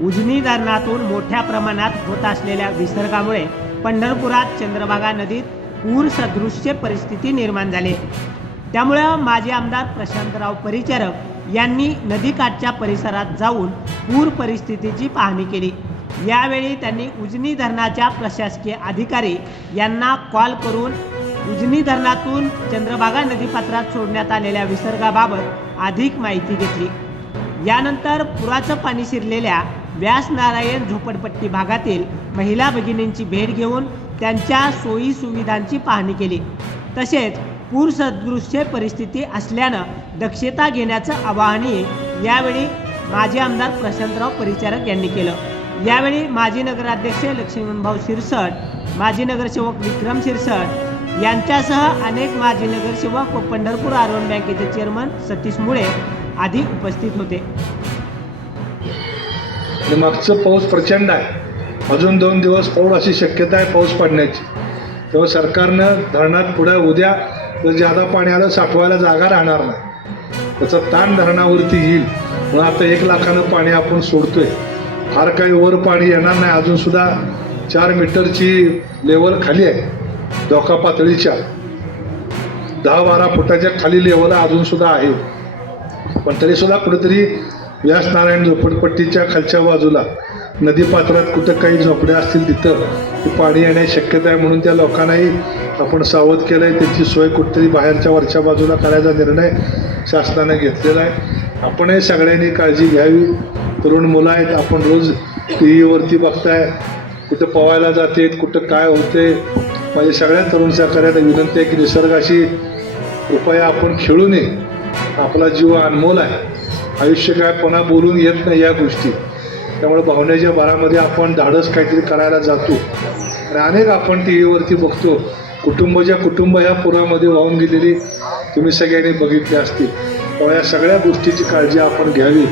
उजनी धरणातून मोठ्या प्रमाणात होत असलेल्या विसर्गामुळे पंढरपुरात चंद्रभागा नदीत पूर सदृश्य परिस्थिती निर्माण झाली. त्यामुळं माजी आमदार प्रशांतराव परिचारक यांनी नदीकाठच्या परिसरात जाऊन पूर परिस्थितीची पाहणी केली. यावेळी त्यांनी उजनी धरणाच्या प्रशासकीय अधिकारी यांना कॉल करून उजनी धरणातून चंद्रभागा नदीपात्रात सोडण्यात आलेल्या विसर्गाबाबत अधिक माहिती घेतली. यानंतर पुराचं पाणी शिरलेल्या व्यास नारायण झोपडपट्टी भागातील महिला भगिनींची भेट घेऊन त्यांच्या सोयी सुविधांची पाहणी केली. तसेच पूर सदृश्य परिस्थिती असल्यानं दक्षता घेण्याचं आवाहनही यावेळी माजी आमदार प्रशांतराव परिचारक यांनी केलं. यावेळी माजी नगराध्यक्ष लक्ष्मणभाऊ शिरसट माजी नगरसेवक विक्रम शिरसट यांच्यासह अनेक माजी नगरसेवक व पंढरपूर आरोन बँकेचे चेअरमन सतीश मुळे आधी उपस्थित होते. आणि मागचं पाऊस प्रचंड आहे. अजून दोन दिवस पाऊस अशी शक्यता आहे पाऊस पडण्याची. तेव्हा सरकारनं धरणात पुढे उद्या जर जादा पाणी आलं साठवायला जागा राहणार नाही. त्याचा ताण धरणावरती येईल. म्हणून आता एक लाखानं पाणी आपण सोडतोय. फार काही वर पाणी येणार नाही. अजूनसुद्धा चार मीटरची लेवल खाली आहे. धोका पातळीच्या. दहा बारा फुटाच्या खाली लेवल अजूनसुद्धा आहे. पण तरीसुद्धा कुठेतरी व्यास नारायण झोपडपट्टीच्या खालच्या बाजूला नदीपात्रात कुठं काही झोपड्या असतील तिथं ते पाणी येण्याची शक्यता आहे म्हणून त्या लोकांनाही आपण सावध केलं आहे त्यांची सोय कुठेतरी बाहेरच्या वरच्या बाजूला करायचा निर्णय शासनाने घेतलेला आहे. आपणही सगळ्यांनी काळजी घ्यावी. तरुण मुलं आहेत आपण रोज टी व्हीवरती बघताय. कुठं पवायला जाते कुठं काय होते. माझ्या सगळ्या तरुण सहकार्याला विनंती आहे की निसर्गाशी कृपया आपण खेळू नये. आपला जीव अनमोल आहे. आयुष्य काय कोणा बोलून येत नाही या गोष्टी. त्यामुळे भावनेच्या भरामध्ये आपण धाडस काहीतरी करायला जातो. आणि अनेक आपण टी व्हीवरती बघतो. कुटुंबाच्या कुटुंब ह्या पुरामध्ये वाहून गेलेली तुम्ही सगळ्यांनी बघितली असतील. त्यामुळे या सगळ्या गोष्टीची काळजी आपण घ्यावी.